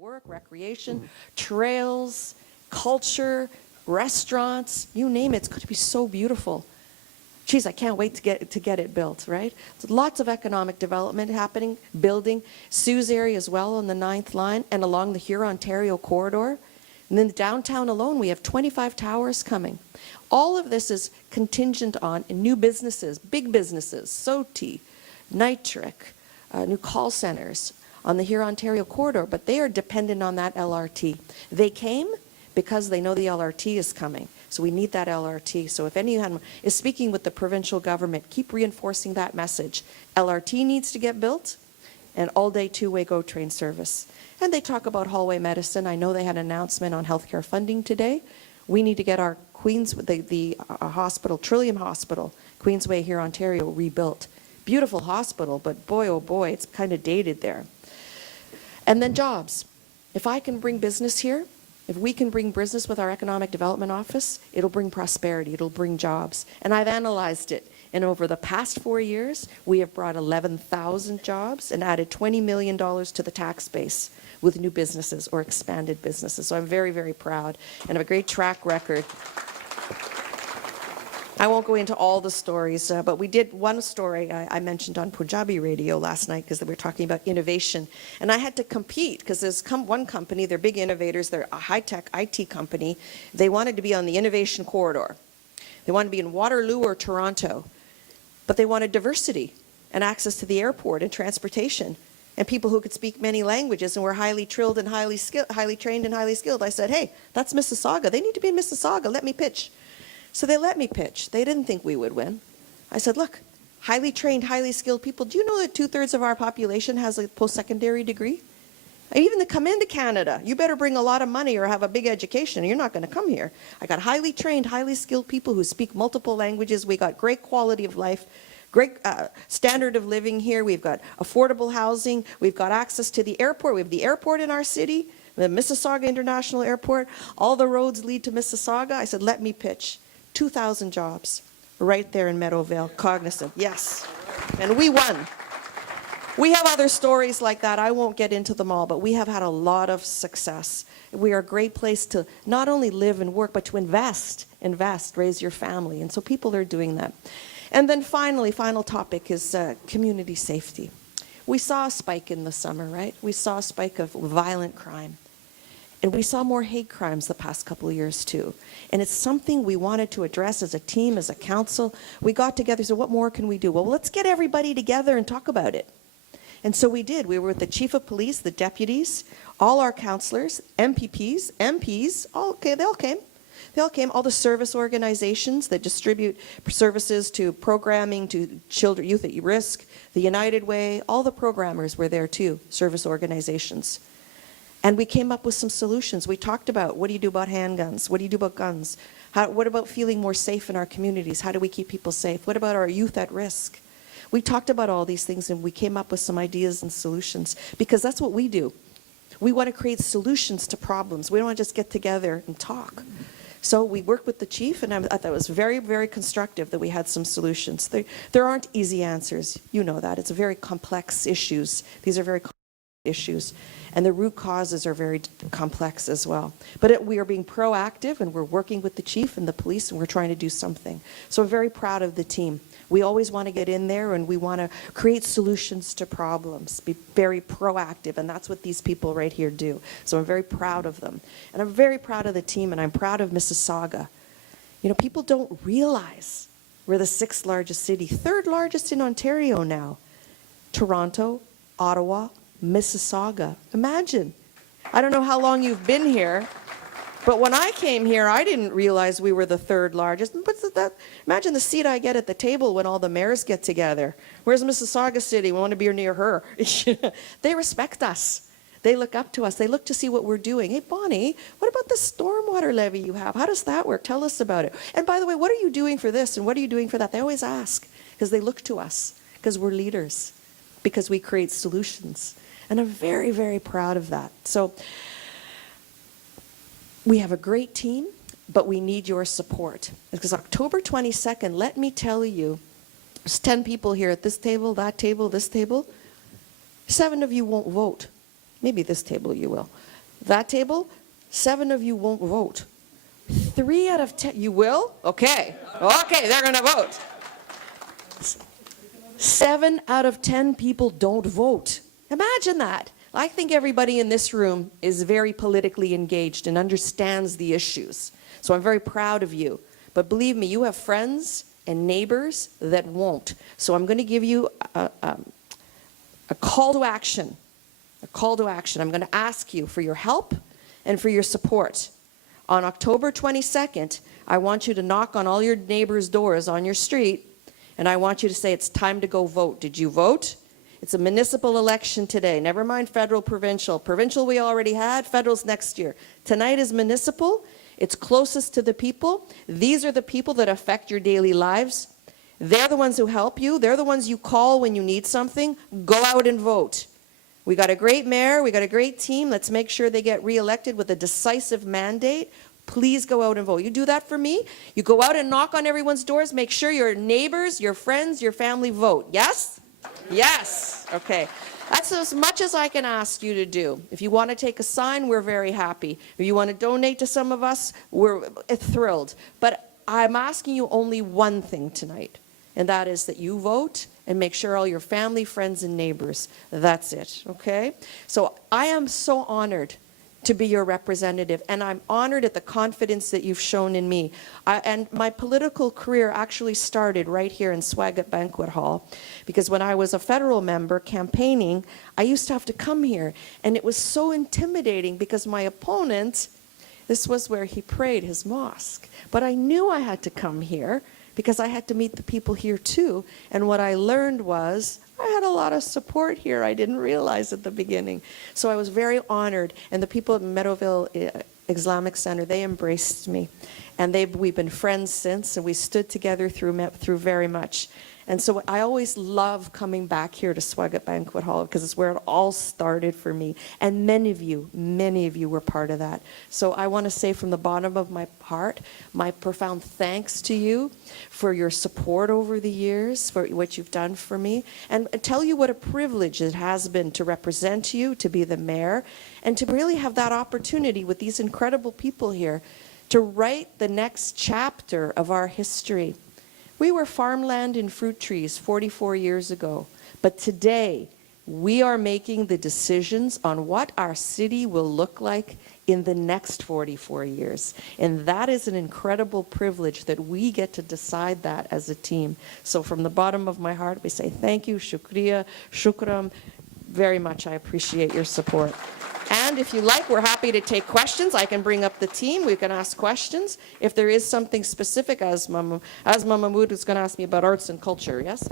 work, recreation, trails, culture, restaurants, you name it. It's going to be so beautiful. Geez, I can't wait to get it built, right? So lots of economic development happening, building. Sue's area as well on the 9th line and along the Huron-Ontario corridor. And then downtown alone, we have 25 towers coming. All of this is contingent on new businesses, big businesses, SOTI, Nitric, new call centers on the Huron-Ontario corridor, but they are dependent on that LRT. They came because they know the LRT is coming. So we need that LRT. So if anyone is speaking with the provincial government, keep reinforcing that message. LRT needs to get built and all-day two-way GO train service. And they talk about hallway medicine. I know they had an announcement on healthcare funding today. We need to get our the hospital, Trillium Hospital, Queensway here, Ontario, rebuilt. Beautiful hospital, but boy, oh boy, it's kind of dated there. And then jobs. If I can bring business here, if we can bring business with our Economic Development Office, it'll bring prosperity, it'll bring jobs. And I've analyzed it. And over the past 4 years, we have brought 11,000 jobs and added $20 million to the tax base with new businesses or expanded businesses. So I'm very, very proud and have a great track record. I won't go into all the stories, but we did one story I mentioned on Punjabi radio last night because they were talking about innovation. And I had to compete because there's one company, they're big innovators, they're a high-tech IT company. They wanted to be on the innovation corridor. They wanted to be in Waterloo or Toronto, but they wanted diversity and access to the airport and transportation and people who could speak many languages and were highly trained and highly skilled. I said, hey, that's Mississauga. They need to be in Mississauga. Let me pitch. So they let me pitch. They didn't think we would win. I said, look, highly trained, highly skilled people. Do you know that 2/3 of our population has a post-secondary degree? And even to come into Canada, you better bring a lot of money or have a big education. You're not going to come here. I got highly trained, highly skilled people who speak multiple languages. We got great quality of life, great standard of living here. We've got affordable housing. We've got access to the airport. We have the airport in our city, the Mississauga International Airport. All the roads lead to Mississauga. I said, let me pitch. 2,000 jobs right there in Meadowvale, Cognizant. Yes. And we won. We have other stories like that. I won't get into them all, but we have had a lot of success. We are a great place to not only live and work, but to invest, raise your family. And so people are doing that. And then finally, final topic is community safety. We saw a spike in the summer, right? We saw a spike of violent crime. And we saw more hate crimes the past couple of years too. And it's something we wanted to address as a team, as a council. We got together, so what more can we do? Well, let's get everybody together and talk about it. And so we did. We were with the chief of police, the deputies, all our councillors, MPs, okay, they all came. They all came, all the service organizations that distribute services to programming, to children, youth at risk, the United Way, all the programmers were there too, service organizations. And we came up with some solutions. We talked about, what do you do about handguns? What do you do about guns? What about feeling more safe in our communities? How do we keep people safe? What about our youth at risk? We talked about all these things and we came up with some ideas and solutions because that's what we do. We want to create solutions to problems. We don't want to just get together and talk. So we worked with the chief and I thought it was very, very constructive that we had some solutions. There aren't easy answers. You know that. It's very complex issues. These are very complex issues. And the root causes are very complex as well. But we are being proactive and we're working with the chief and the police and we're trying to do something. So I'm very proud of the team. We always want to get in there and we want to create solutions to problems, be very proactive, and that's what these people right here do. So I'm very proud of them. And I'm very proud of the team and I'm proud of Mississauga. You know, people don't realize we're the 6th largest city, 3rd largest in Ontario now. Toronto, Ottawa, Mississauga. Imagine. I don't know how long you've been here, but when I came here, I didn't realize we were the 3rd largest. But imagine the seat I get at the table when all the mayors get together. Where's Mississauga City? We want to be near her. They respect us. They look up to us. They look to see what we're doing. Hey, Bonnie, what about the stormwater levy you have? How does that work? Tell us about it. And by the way, what are you doing for this? And what are you doing for that? They always ask because they look to us because we're leaders, because we create solutions. And I'm very, very proud of that. So we have a great team, but we need your support. Because October 22nd, let me tell you, there's 10 people here at this table, that table, this table. 7 of you won't vote. Maybe this table you will. That table, 7 of you won't vote. 3 out of 10, you will? Okay. Okay, they're going to vote. 7 out of 10 people don't vote. Imagine that. I think everybody in this room is very politically engaged and understands the issues. So I'm very proud of you. But believe me, you have friends and neighbors that won't. So I'm going to give you a call to action. A call to action. I'm going to ask you for your help and for your support. On October 22nd, I want you to knock on all your neighbors' doors on your street, and I want you to say, it's time to go vote. Did you vote? It's a municipal election today. Never mind federal, provincial. Provincial we already had, federal's next year. Tonight is municipal. It's closest to the people. These are the people that affect your daily lives. They're the ones who help you. They're the ones you call when you need something. Go out and vote. We got a great mayor. We got a great team. Let's make sure they get reelected with a decisive mandate. Please go out and vote. You do that for me. You go out and knock on everyone's doors. Make sure your neighbors, your friends, your family vote. Yes? Yes. Okay. That's as much as I can ask you to do. If you want to take a sign, we're very happy. If you want to donate to some of us, we're thrilled. But I'm asking you only one thing tonight, and that is that you vote and make sure all your family, friends, and neighbors. That's it. Okay? So I am so honored to be your representative, and I'm honored at the confidence that you've shown in me. And my political career actually started right here in Swagat Banquet Hall, because when I was a federal member campaigning, I used to have to come here, and it was so intimidating because my opponent, this was where he prayed his mosque, but I knew I had to come here because I had to meet the people here too, and what I learned was I had a lot of support here I didn't realize at the beginning. So I was very honored, and the people at Meadowville Islamic Center, they embraced me. And we've been friends since, and we stood together through very much. And so I always love coming back here to Swagat Banquet Hall because it's where it all started for me. And many of you were part of that. So I want to say from the bottom of my heart, my profound thanks to you for your support over the years, for what you've done for me, and tell you what a privilege it has been to represent you, to be the mayor, and to really have that opportunity with these incredible people here to write the next chapter of our history. We were farmland and fruit trees 44 years ago, but today we are making the decisions on what our city will look like in the next 44 years. And that is an incredible privilege that we get to decide that as a team. So from the bottom of my heart, we say thank you, shukriya, shukram, very much. I appreciate your support. And if you like, we're happy to take questions. I can bring up the team. We can ask questions. If there is something specific, Asma Mahmood is going to ask me about arts and culture, yes?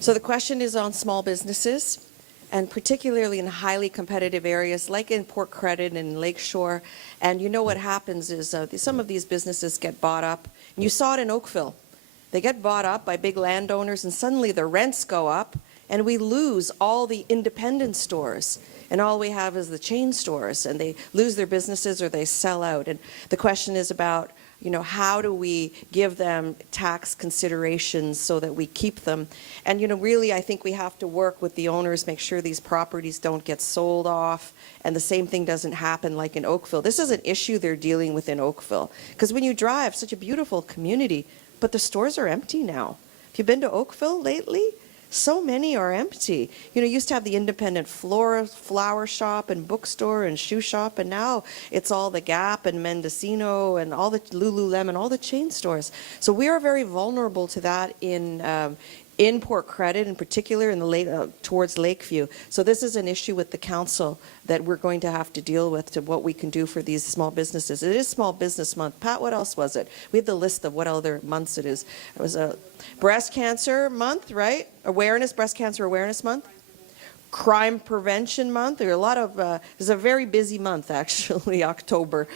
So the question is on small businesses, and particularly in highly competitive areas like in Port Credit and Lakeshore. And you know what happens is some of these businesses get bought up. And you saw it in Oakville. They get bought up by big landowners, and suddenly the rents go up, and we lose all the independent stores. And all we have is the chain stores, and they lose their businesses or they sell out. And the question is about, how do we give them tax considerations so that we keep them? And, really, I think we have to work with the owners, make sure these properties don't get sold off, and the same thing doesn't happen like in Oakville. This is an issue they're dealing with in Oakville. Because when you drive, such a beautiful community, but the stores are empty now. Have you been to Oakville lately? So many are empty. You used to have the independent flower shop and bookstore and shoe shop, and now it's all the Gap and Mendocino and all the Lululemon, all the chain stores. So we are very vulnerable to that in Port Credit, in particular in the towards Lakeview. So this is an issue with the council that we're going to have to deal with, to what we can do for these small businesses. It is Small Business Month. Pat, what else was it? We had the list of what other months it is. It was a Breast Cancer Month, right? Breast Cancer Awareness Month. Crime Prevention Month. There are a lot of, it's a very busy month actually, October.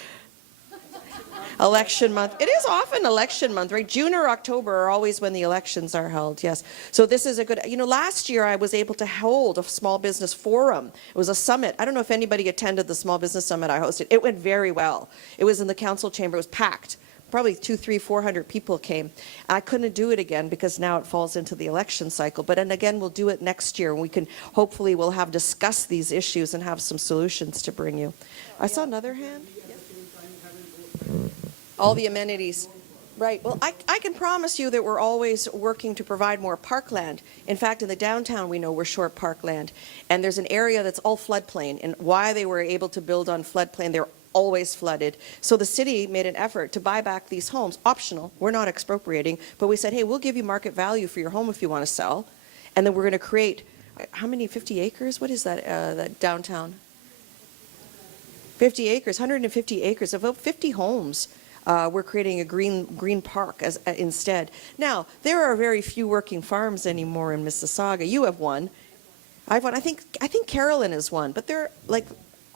Election month. It is often election month, right? June or October are always when the elections are held, yes. So this is a good, last year I was able to hold a small business forum. It was a summit. I don't know if anybody attended the small business summit I hosted. It went very well. It was in the council chamber. It was packed. probably 200, 300, 400 people came. I couldn't do it again because now it falls into the election cycle. But and again, we'll do it next year, and we can hopefully we'll have discussed these issues and have some solutions to bring you. I saw another hand. All the amenities. Right. Well, I can promise you that we're always working to provide more parkland. In fact, in the downtown, we know we're short parkland. And there's an area that's all floodplain. And why they were able to build on floodplain, they're always flooded. So the city made an effort to buy back these homes, optional. We're not expropriating. But we said, hey, we'll give you market value for your home if you want to sell. And then we're going to create, how many, 50 acres? What is that, that downtown? 50 acres, 150 acres, about 50 homes. We're creating a green park as instead. Now, there are very few working farms anymore in Mississauga. You have one. I have one. I think Carolyn is one, but they're like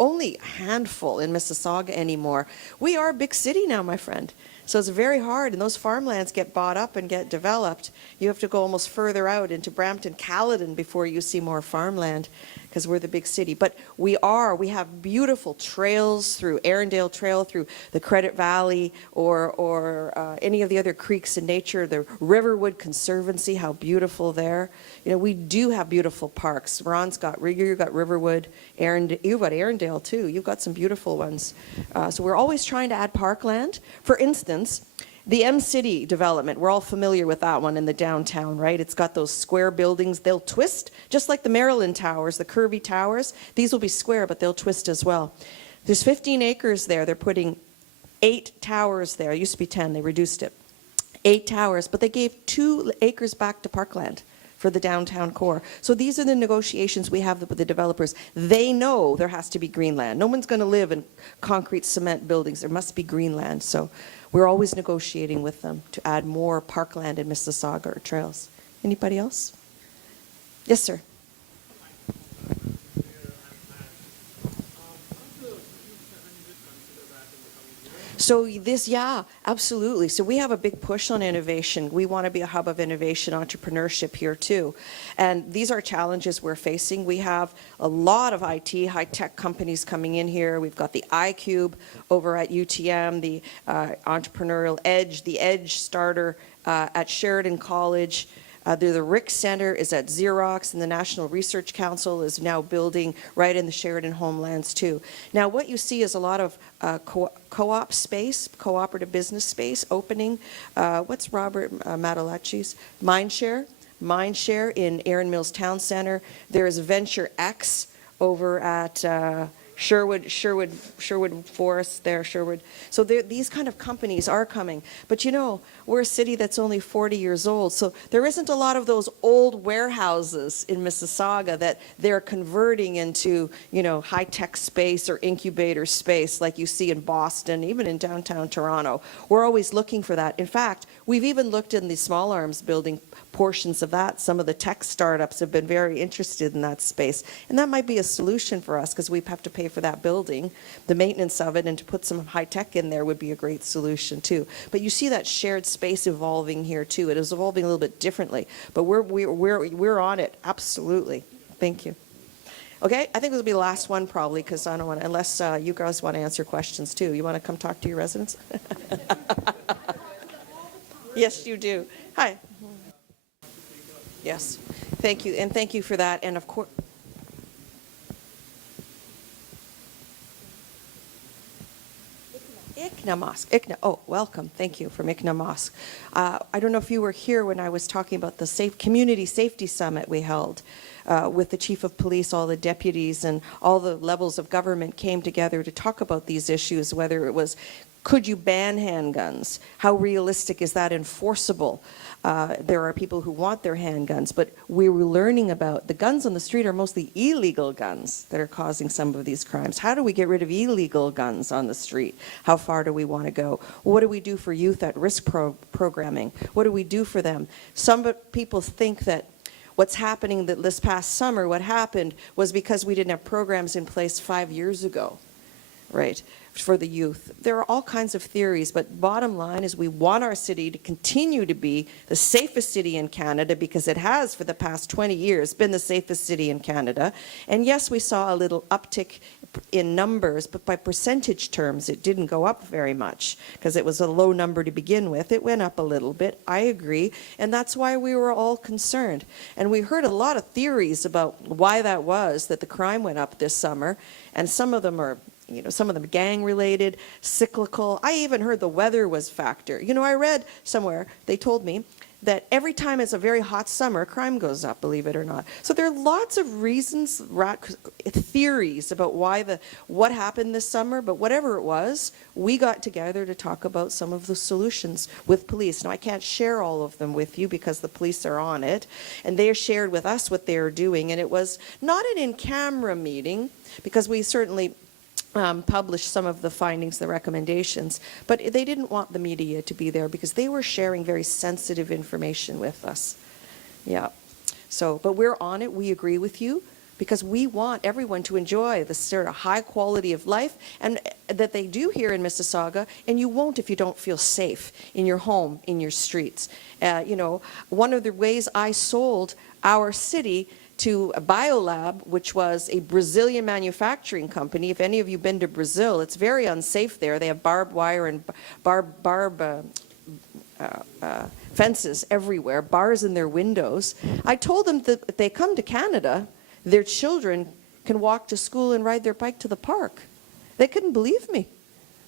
only a handful in Mississauga anymore. We are a big city now, my friend. So it's very hard, and those farmlands get bought up and get developed. You have to go almost further out into Brampton, Caledon before you see more farmland, because we're the big city. But we have beautiful trails through Arundel Trail, through the Credit Valley, or any of the other creeks in nature. The Riverwood Conservancy, how beautiful there. You know, we do have beautiful parks. Ron's got you've got Riverwood, you've got Arundel too. You've got some beautiful ones. So we're always trying to add parkland. For instance, the M-City development, we're all familiar with that one in the downtown, right? It's got those square buildings. They'll twist, just like the Maryland Towers, the curvy towers. These will be square, but they'll twist as well. There's 15 acres there. They're putting 8 towers there. It used to be 10. They reduced it. 8 towers, but they gave 2 acres back to parkland for the downtown core. So these are the negotiations we have with the developers. They know there has to be green land. No one's going to live in concrete cement buildings. There must be green land. So we're always negotiating with them to add more parkland in Mississauga or trails. Anybody else? Yes, sir. So this, yeah, absolutely. So we have a big push on innovation. We want to be a hub of innovation entrepreneurship here too. And these are challenges we're facing. We have a lot of IT, high-tech companies coming in here. We've got the iCube over at UTM, the Entrepreneurial Edge, the Edge Starter at Sheridan College. The RIC Center is at Xerox, and the National Research Council is now building right in the Sheridan homelands too. Now what you see is a lot of co-op space, cooperative business space opening. What's Robert Matalacci's? Mindshare in Erin Mills Town Center. There is Venture X over at Sherwood Forest there, Sherwood. So these kind of companies are coming. But you know, we're a city that's only 40 years old, so there isn't a lot of those old warehouses in Mississauga that they're converting into, you know, high-tech space or incubator space like you see in Boston, even in downtown Toronto. We're always looking for that. In fact, we've even looked in the small arms building portions of that. Some of the tech startups have been very interested in that space. And that might be a solution for us because we have to pay for that building, the maintenance of it, and to put some high tech in there would be a great solution too. But you see that shared space evolving here too. It is evolving a little bit differently, but we're on it, absolutely. Thank you. Okay, I think this will be the last one probably because I don't want to, unless you guys want to answer questions too. You want to come talk to your residents? Yes, you do. Hi. Yes, thank you, and thank you for that. And of course, ICNA Mosque. ICNA. Oh, welcome. Thank you from ICNA Mosque. I don't know if you were here when I was talking about the Community Safety Summit we held with the Chief of Police, all the deputies, and all the levels of government came together to talk about these issues, whether it was could you ban handguns? How realistic is that enforceable? There are people who want their handguns, but we were learning about the guns on the street are mostly illegal guns that are causing some of these crimes. How do we get rid of illegal guns on the street? How far do we want to go? What do we do for youth at risk programming? What do we do for them? Some people think that what's happening this past summer, what happened was because we didn't have programs in place 5 years ago. right, for the youth. There are all kinds of theories, but bottom line is we want our city to continue to be the safest city in Canada, because it has for the past 20 years been the safest city in Canada. And yes, we saw a little uptick in numbers, but by percentage terms, it didn't go up very much because it was a low number to begin with. It went up a little bit, I agree, and that's why we were all concerned. And we heard a lot of theories about why that was, that the crime went up this summer, and some of them are, you know, some of them gang-related, cyclical. I even heard the weather was a factor. You know, I read somewhere, they told me, that every time it's a very hot summer, crime goes up, believe it or not. So there are lots of reasons, theories about what happened this summer, but whatever it was, we got together to talk about some of the solutions with police. Now, I can't share all of them with you because the police are on it, and they shared with us what they are doing, and it was not an in-camera meeting, because we certainly published some of the findings, the recommendations, but they didn't want the media to be there because they were sharing very sensitive information with us. Yeah. So, but we're on it. We agree with you because we want everyone to enjoy the sort of high quality of life and that they do here in Mississauga, and you won't if you don't feel safe in your home, in your streets. You know, one of the ways I sold our city to a Biolab, which was a Brazilian manufacturing company. If any of you have been to Brazil, it's very unsafe there. They have barbed wire and fences everywhere, bars in their windows. I told them that if they come to Canada, their children can walk to school and ride their bike to the park. They couldn't believe me.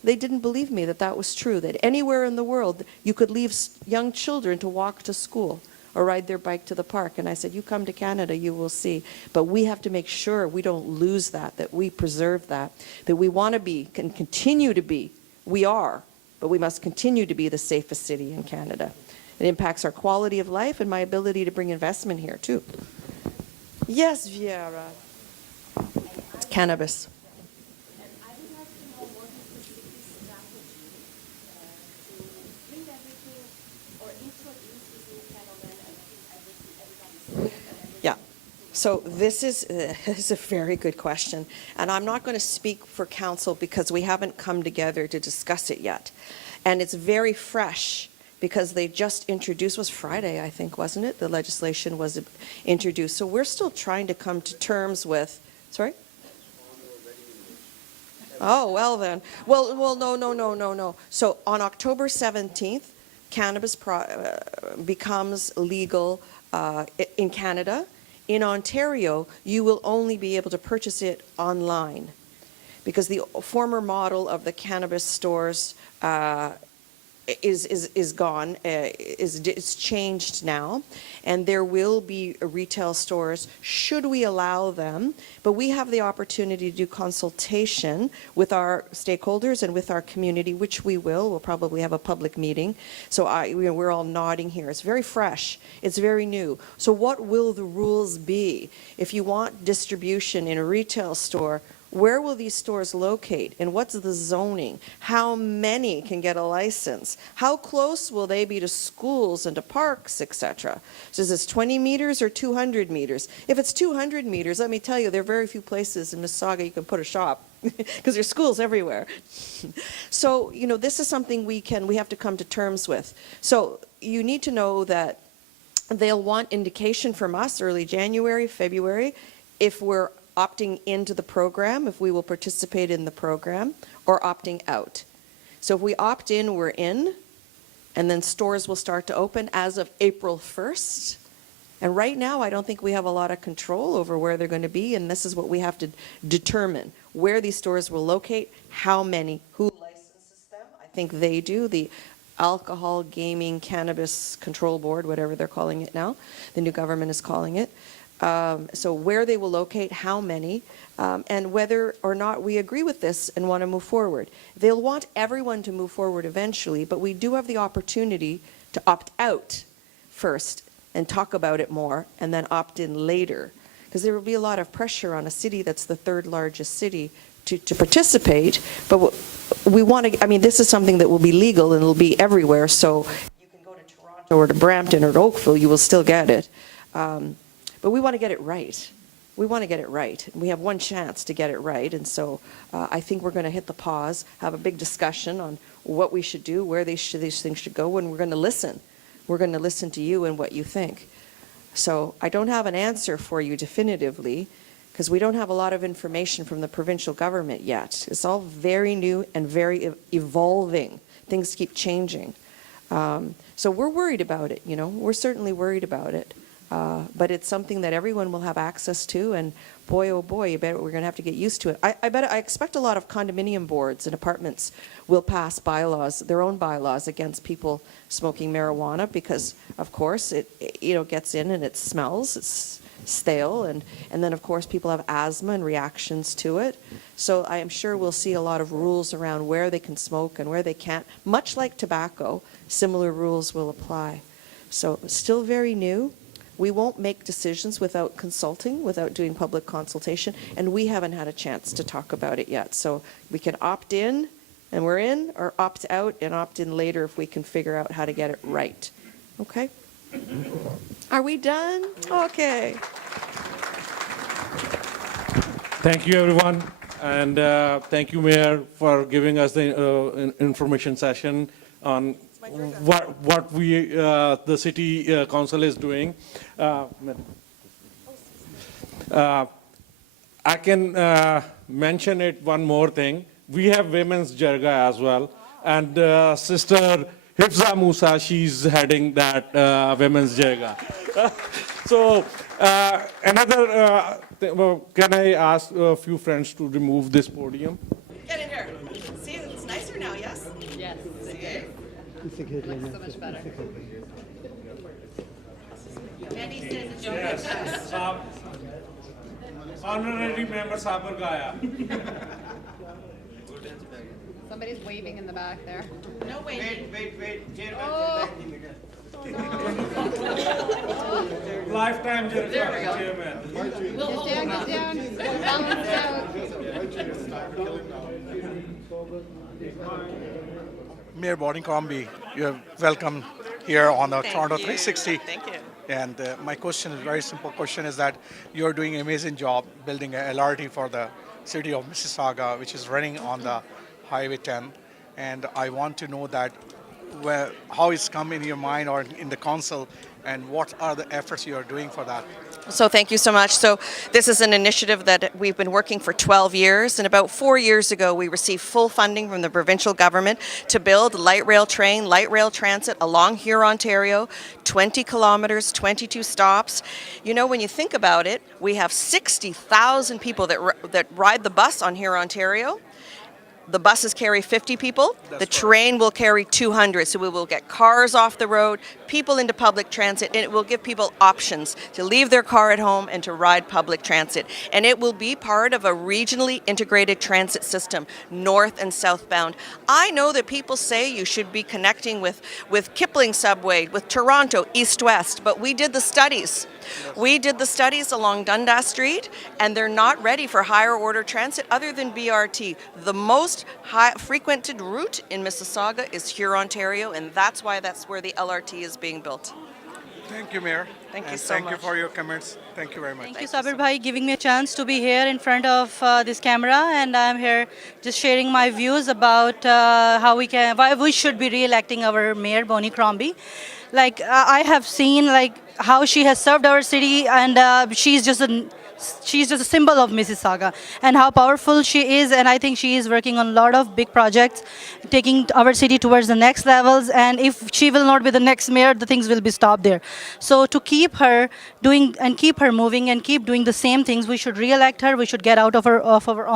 They didn't believe me that that was true, that anywhere in the world you could leave young children to walk to school or ride their bike to the park. And I said, you come to Canada, you will see. But we have to make sure we don't lose that we preserve that we want to be, can continue to be, we are, but we must continue to be the safest city in Canada. It impacts our quality of life and my ability to bring investment here too. Yes, Viera. Cannabis. So this is a very good question, and I'm not going to speak for council because we haven't come together to discuss it yet. And it's very fresh because they just introduced, was Friday, I think, wasn't it? The legislation was introduced. So we're still trying to come to terms with, sorry? Oh, well then. Well, no. So on October 17th, cannabis becomes legal in Canada. In Ontario, you will only be able to purchase it online because the former model of the cannabis stores is gone, it's changed now, and there will be retail stores should we allow them, but we have the opportunity to do consultation with our stakeholders and with our community, which we will. We'll probably have a public meeting. So we're all nodding here. It's very fresh. It's very new. So what will the rules be? If you want distribution in a retail store, where will these stores locate and what's the zoning? How many can get a license? How close will they be to schools and to parks, etc.? So is this 20 meters or 200 meters? If it's 200 meters, let me tell you, there are very few places in Mississauga you can put a shop because there's schools everywhere. So, you know, this is something we have to come to terms with. So you need to know that they'll want indication from us early January, February, if we're opting into the program, if we will participate in the program, or opting out. So if we opt in, we're in, and then stores will start to open as of April 1st. And right now, I don't think we have a lot of control over where they're going to be, and this is what we have to determine, where these stores will locate, how many, who licenses them. I think they do, the Alcohol, Gaming, Cannabis Control Board, whatever they're calling it now. The new government is calling it. So where they will locate, how many, and whether or not we agree with this and want to move forward. They'll want everyone to move forward eventually, but we do have the opportunity to opt out first and talk about it more and then opt in later. Because there will be a lot of pressure on a city that's the third largest city to participate, but we want to, I mean, this is something that will be legal and it'll be everywhere, so you can go to Toronto or to Brampton or to Oakville, you will still get it. But we want to get it right. we want to get it right. We have one chance to get it right, and so I think we're going to hit the pause, have a big discussion on what we should do, where these things should go, and we're going to listen. We're going to listen to you and what you think. So I don't have an answer for you definitively, because we don't have a lot of information from the provincial government yet. It's all very new and very evolving. Things keep changing. So we're worried about it, We're certainly worried about it. But it's something that everyone will have access to, and boy, oh boy, you bet we're going to have to get used to it. I expect a lot of condominium boards and apartments will pass bylaws, their own bylaws against people smoking marijuana, because of course it gets in and it smells, it's stale, and then of course people have asthma and reactions to it. So I am sure we'll see a lot of rules around where they can smoke and where they can't. Much like tobacco, similar rules will apply. So still very new. We won't make decisions without consulting, without doing public consultation, and we haven't had a chance to talk about it yet. So we can opt in, and we're in, or opt out and opt in later if we can figure out how to get it right. Okay? Are we done? Okay. Thank you, everyone. And thank you, Mayor, for giving us the information session on what we, the city council is doing. I can mention it one more thing. We have women's Jirga as well. And Sister Hifza Musa, she's heading that women's Jirga. So can I ask a few friends to remove this podium? Get in here. See, it's nicer now, yes? Yes. See? Looks so much better. Mandy says it's Yes. Honorary member Sabar Gaya. Somebody's waving in the back there. No way. Wait. Oh. Lifetime There we go. chairman. Get down. Balance out. Mayor Bonnie Crombie, you're welcome here on the Toronto 360. Thank you. And my question is very simple question is that you're doing an amazing job building a LRT for the city of Mississauga, which is running on the Highway 10. And I want to know that how it's come in your mind or in the council, and what are the efforts you are doing for that? So thank you so much. So this is an initiative that we've been working for 12 years, and about 4 years ago we received full funding from the provincial government to build light rail transit along Huron, Ontario, 20 kilometers, 22 stops. When you think about it, we have 60,000 people that ride the bus on Huron, Ontario. The buses carry 50 people. The train will carry 200. So we will get cars off the road, people into public transit, and it will give people options to leave their car at home and to ride public transit. And it will be part of a regionally integrated transit system, north and southbound. I know that people say you should be connecting with Kipling subway, with Toronto, east-west, but we did the studies. We did the studies along Dundas Street, and they're not ready for higher order transit other than BRT. The most frequented route in Mississauga is Huron, Ontario, and that's where the LRT is being built. Thank you, Mayor. Thank you And so thank much. you for your comments. Thank you very much. Thank you, Sabir Bhai, giving me a chance to be here in front of this camera, and I'm here just sharing my views about why we should be re-electing our mayor, Bonnie Crombie. I have seen how she has served our city, and she's just a symbol of Mississauga and how powerful she is. And I think she is working on a lot of big projects, taking our city towards the next levels. And if she will not be the next mayor, the things will be stopped there. So to keep her doing and keep her moving and keep doing the same things, we should re-elect her. We should get out of our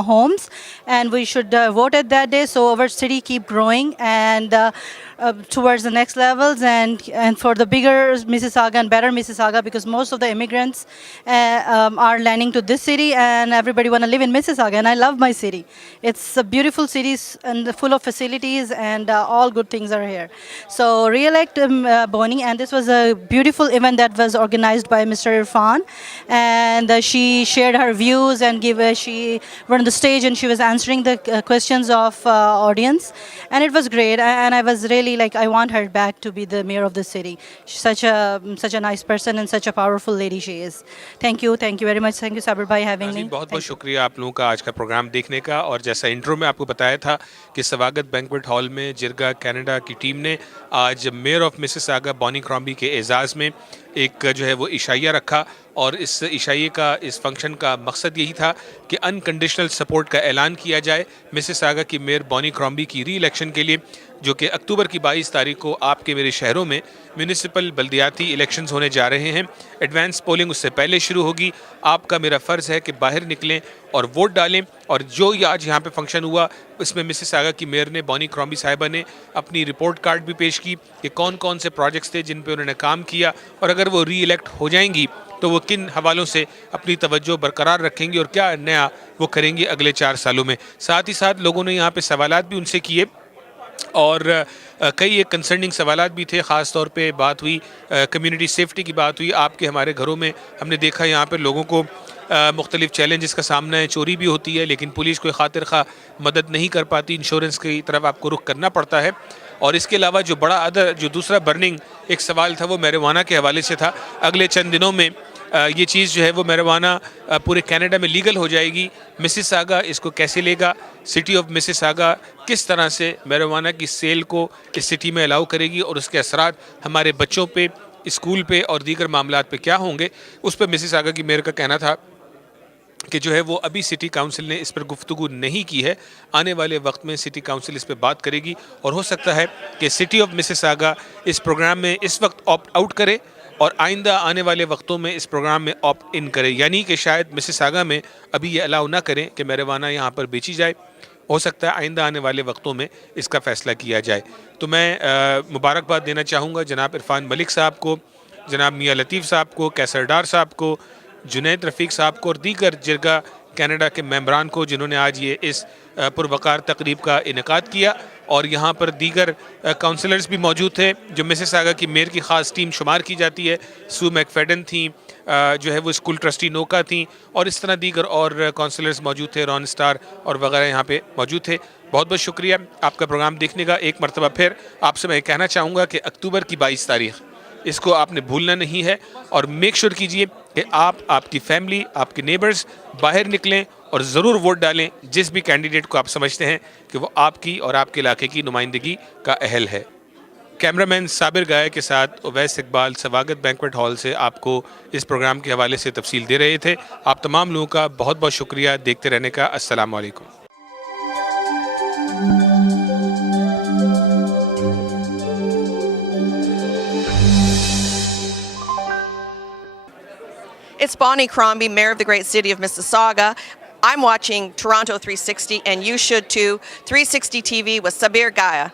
homes, and we should vote at that day so our city keep growing and towards the next levels and for the bigger Mississauga and better Mississauga, because most of the immigrants are landing to this city, and everybody want to live in Mississauga, and I love my city. It's a beautiful city and full of facilities, and all good things are here. So re-elect Bonnie, and this was a beautiful event that was organized by Mr. Irfan, and she shared her views and she went on the stage and she was answering the questions of audience, and it was great, and I was really I want her back to be the mayor of the city. She's such a nice person and such a powerful lady she is. Thank you very much, Thank you, Sabir bhai, having me. بہت بہت شکریہ آپ لوگوں کا آج کا programme دیکھنے کا. اور جیسا انٹرو میں آپ کو بتایا تھا کہ سواگت بینکویٹ ہال میں جرگا کینیڈا کی ٹیم نے آج میئر آف مسیساگا بونی کرامبی کے اعزاز میں ایک جو ہے وہ عشائیہ رکھا. اور اس عشائیے کا اس فنکشن کا مقصد یہی تھا کہ انکنڈیشنل سپورٹ کا اعلان کیا جائے مسیساگا کی میئر بونی کرامبی کی ری الیکشن کے لیے, جو کہ اکتوبر کی 22 تاریخ کو آپ کے میرے شہروں میں میونسپل بلدیاتی الیکشنز ہونے جا رہے ہیں. ایڈوانس پولنگ اس سے پہلے شروع ہوگی. آپ کا میرا فرض ہے کہ باہر نکلیں اور ووٹ ڈالیں. اور جو آج یہاں پہ فنکشن ہوا اس میں مسیساگا کی میئر نے بونی کرامبی صاحبہ نے اپنی رپورٹ کارڈ بھی پیش کی کہ کون کون سے پروجیکٹس تھے جن پہ انہوں نے کام کیا, اور اگر وہ ری الیکٹ ہو جائیں گی تو وہ کن حوالوں سے اپنی توجہ برقرار رکھیں گی اور کیا نیا وہ کریں گی اگلے 4 سالوں میں. ساتھ ہی ساتھ لوگوں نے یہاں پہ سوالات بھی ان سے کیے اور کئی ایک کنسرننگ سوالات بھی تھے. خاص طور پہ بات ہوئی کمیونٹی سیفٹی کی بات ہوئی. آپ کے ہمارے گھروں میں ہم نے دیکھا یہاں پہ لوگوں کو مختلف چیلنجز کا سامنا ہے, چوری بھی ہوتی ہے لیکن پولیس کوئی خاطر خواہ مدد نہیں کر پاتی, انشورنس کی طرف آپ کو رخ کرنا پڑتا ہے. اور اس کے علاوہ جو دوسرا برننگ ایک سوال تھا وہ میریجوانا کے حوالے سے تھا. اگلے چند دنوں میں یہ چیز جو ہے وہ میریجوانا پورے کینیڈا میں لیگل ہو جائے گی. مسیساگا اس کو کیسے لے گا, سٹی آف مسیساگا کس طرح سے میریجوانا کی سیل کو اس سٹی میں الاؤ کرے گی اور اس کے اثرات ہمارے بچوں پہ, اسکول پہ اور دیگر معاملات پہ کیا ہوں گے, اس پہ مسیساگا کی میئر کا کہنا تھا کہ جو ہے وہ ابھی سٹی کاؤنسل نے اس پر گفتگو نہیں کی ہے. آنے والے وقت میں سٹی کاؤنسل اس پہ بات کرے گی اور ہو سکتا ہے کہ سٹی آف مسیساگا اس پروگرام میں اس وقت آپٹ آؤٹ کرے اور آئندہ آنے والے وقتوں میں اس پروگرام میں آپٹ ان کرے. یعنی کہ شاید مسیساگا میں ابھی یہ الاؤ نہ کریں کہ میریجوانا یہاں پر بیچی جائے. ہو سکتا ہے آئندہ آنے والے وقتوں میں اس کا فیصلہ کیا جائے. تو میں مبارکباد دینا چاہوں گا جناب عرفان ملک صاحب کو, جناب میاں لطیف صاحب کو, کیسر ڈار صاحب کو, جنید رفیق صاحب کو اور دیگر جرگا کینیڈا کے ممبران کو جنہوں نے آج یہ اس پروقار تقریب کا انعقاد کیا. اور یہاں پر دیگر کاؤنسلرز بھی موجود تھے جو مسیساگا کی میئر کی خاص ٹیم شمار کی جاتی ہے. سو میک فیڈن تھیں, جو ہے وہ اسکول ٹرسٹی نوکا تھیں, اور اس طرح دیگر اور کاؤنسلرز موجود تھے, رون اسٹار اور وغیرہ یہاں پہ موجود تھے. بہت بہت شکریہ آپ کا پروگرام دیکھنے کا. ایک مرتبہ پھر آپ سے میں کہنا چاہوں گا کہ اکتوبر کی 22 تاریخ اس کو آپ نے بھولنا نہیں ہے, اور میک شور کیجئے کہ آپ کی فیملی, آپ کے نیبرز باہر نکلیں اور ضرور ووٹ ڈالیں جس بھی کینڈیڈیٹ کو آپ سمجھتے ہیں کہ وہ آپ کی اور آپ کے علاقے کی نمائندگی کا اہل ہے. کیمرامین صابر گائے کے ساتھ اویس اقبال سواگت بینکویٹ ہال سے آپ کو اس پروگرام کے حوالے سے تفصیل دے رہے تھے. آپ تمام لوگوں کا بہت بہت شکریہ دیکھتے رہنے کا. السلام علیکم. It's Bonnie Crombie, Mayor of the great city of Mississauga. I'm watching Toronto 360, and you should too. 360 TV with Sabir Gaya.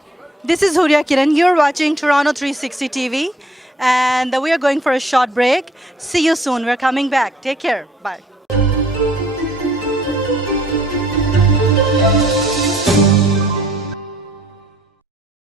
This is Hurya Kiran. You're watching Toronto 360 TV, and we are going for a short break. See you soon. We're coming back. Take care. Bye.